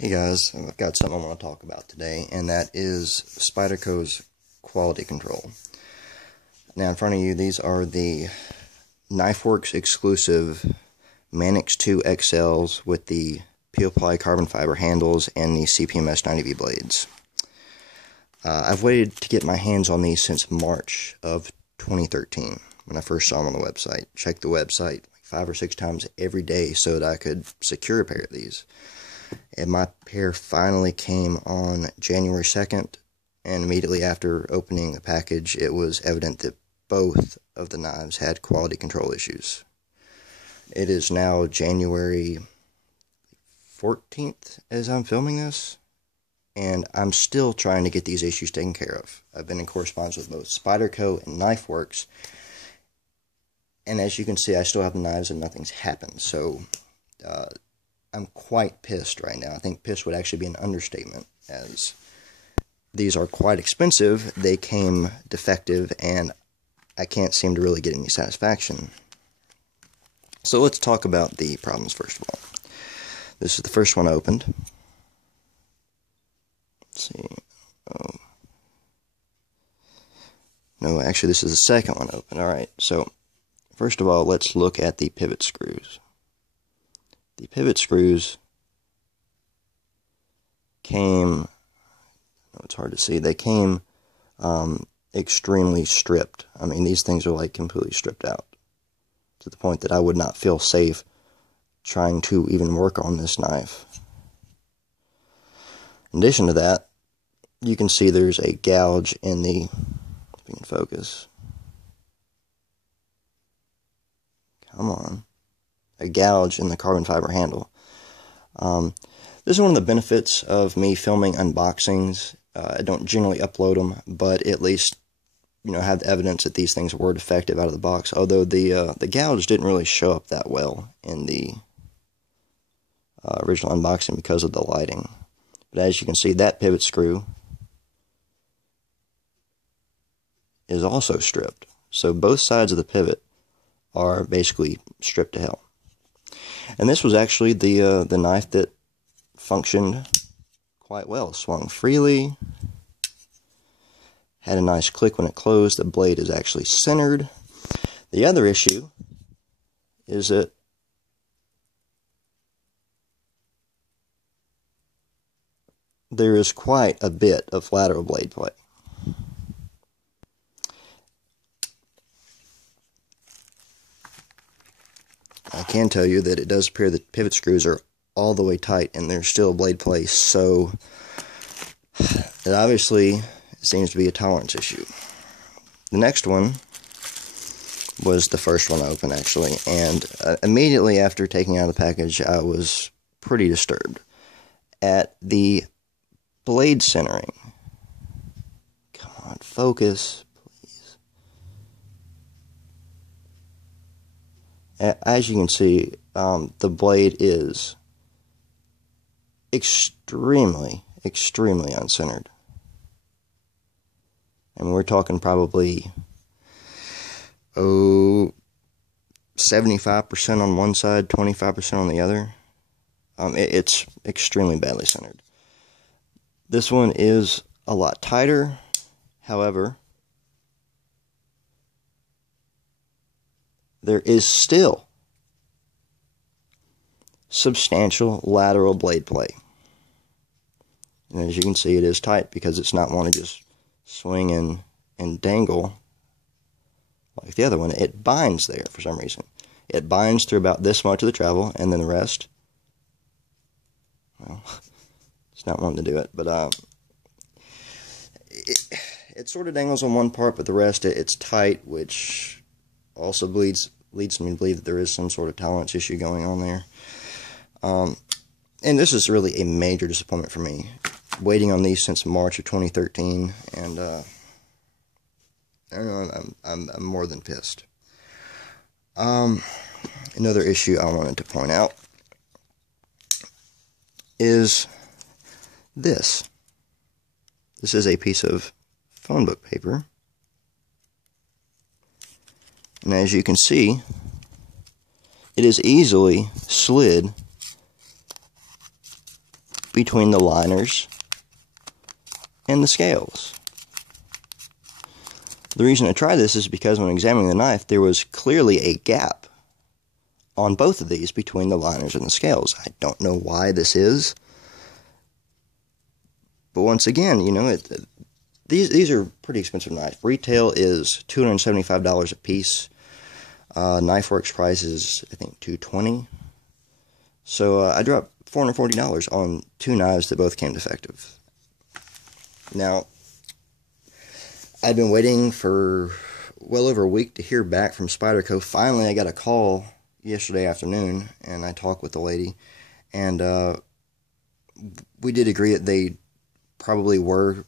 Hey guys, I've got something I want to talk about today, and that is Spyderco's quality control. Now in front of you, these are the Knifeworks Exclusive Manix 2 XLs with the peel-ply carbon fiber handles and the CPM-S90V blades. I've waited to get my hands on these since March of 2013 when I first saw them on the website. Checked the website like 5 or 6 times every day so that I could secure a pair of these. And my pair finally came on January 2nd, and immediately after opening the package, it was evident that both of the knives had quality control issues. It is now January 14th as I'm filming this, and I'm still trying to get these issues taken care of. I've been in correspondence with both Spyderco and Knifeworks, and as you can see, I still have the knives and nothing's happened. So, I'm quite pissed right now. I think pissed would actually be an understatement, as these are quite expensive. They came defective, and I can't seem to really get any satisfaction. So let's talk about the problems first of all. This is the first one I opened. Let's see. Oh. No, actually this is the second one open. Alright, so first of all, let's look at the pivot screws. The pivot screws came, it's hard to see, they came extremely stripped. I mean, these things are like completely stripped out to the point that I would not feel safe trying to even work on this knife. In addition to that, you can see there's a gouge in the, if you can focus, come on, a gouge in the carbon fiber handle. This is one of the benefits of me filming unboxings. I don't generally upload them, but at least, you know, have evidence that these things were defective out of the box. Although the gouge didn't really show up that well in the original unboxing because of the lighting. But as you can see, that pivot screw is also stripped. So both sides of the pivot are basically stripped to hell. And this was actually the knife that functioned quite well. Swung freely, had a nice click when it closed. The blade is actually centered. The other issue is that there is quite a bit of lateral blade play. I can tell you that it does appear that pivot screws are all the way tight and there's still blade play, so it obviously seems to be a tolerance issue. The next one was the first one I opened, actually, and immediately after taking out the package, I was pretty disturbed at the blade centering. Come on, focus. As you can see, the blade is extremely uncentered. I mean, we're talking probably 75% on one side, 25% on the other. It's extremely badly centered. This one is a lot tighter, however, there is still substantial lateral blade play. And as you can see, it is tight because it's not one to just swing and dangle like the other one. It binds there for some reason. It binds through about this much of the travel, and then the rest, well, it's not wanting to do it, but it sort of dangles on one part, but the rest, it's tight, which also leads me to believe that there is some sort of tolerance issue going on there. And this is really a major disappointment for me. Waiting on these since March of 2013, and I don't know, I'm more than pissed. Another issue I wanted to point out is this. This is a piece of phone book paper. And as you can see, it is easily slid between the liners and the scales. The reason I tried this is because when examining the knife, there was clearly a gap on both of these between the liners and the scales. I don't know why this is, but once again, you know, these are pretty expensive knives. Retail is $275 a piece. Knifeworks price is, I think, $220. So I dropped $440 on two knives that both came defective. Now, I'd been waiting for well over a week to hear back from Spyderco. Finally, I got a call yesterday afternoon, and I talked with the lady, and we did agree that they probably were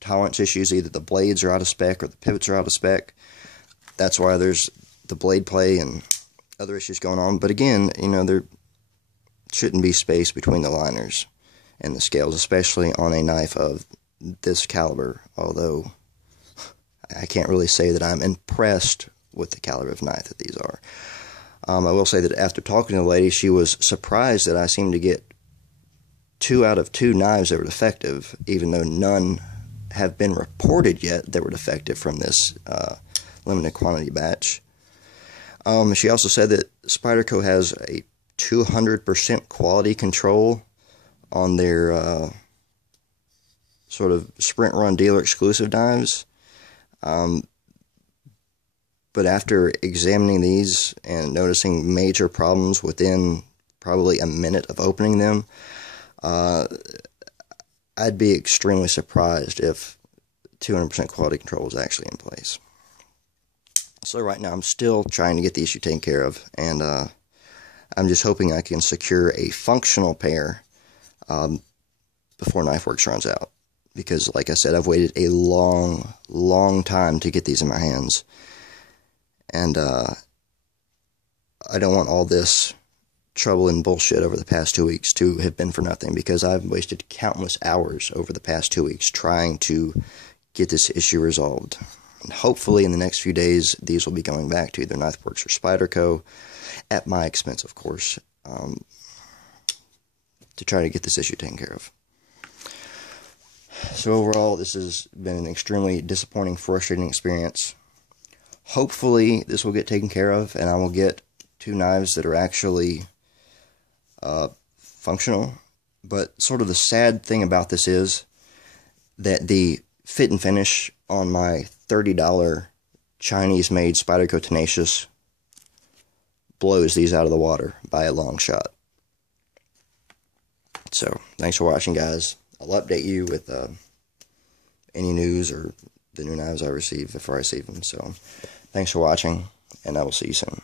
tolerance issues. Either the blades are out of spec or the pivots are out of spec. That's why there's the blade play and other issues going on. But again, you know, there shouldn't be space between the liners and the scales, especially on a knife of this caliber, although I can't really say that I'm impressed with the caliber of knife that these are. I will say that after talking to the lady, she was surprised that I seemed to get 2 out of 2 knives that were defective, even though none have been reported yet that were defective from this limited quantity batch. She also said that Spyderco has a 200% quality control on their sort of sprint run dealer exclusive knives. But after examining these and noticing major problems within probably a minute of opening them, I'd be extremely surprised if 200% quality control was actually in place. So right now I'm still trying to get the issue taken care of, and I'm just hoping I can secure a functional pair before Knifeworks runs out. Because, like I said, I've waited a long time to get these in my hands. And I don't want all this trouble and bullshit over the past 2 weeks to have been for nothing, because I've wasted countless hours over the past 2 weeks trying to get this issue resolved. And hopefully in the next few days, these will be going back to either Knifeworks or Spyderco, at my expense, of course, to try to get this issue taken care of. So overall, this has been an extremely disappointing, frustrating experience. Hopefully, this will get taken care of, and I will get 2 knives that are actually functional. But sort of the sad thing about this is that the fit and finish on my $30 Chinese-made Spyderco Tenacious blows these out of the water by a long shot. So, thanks for watching, guys. I'll update you with any news or the new knives I receive if I receive them. So, thanks for watching, and I will see you soon.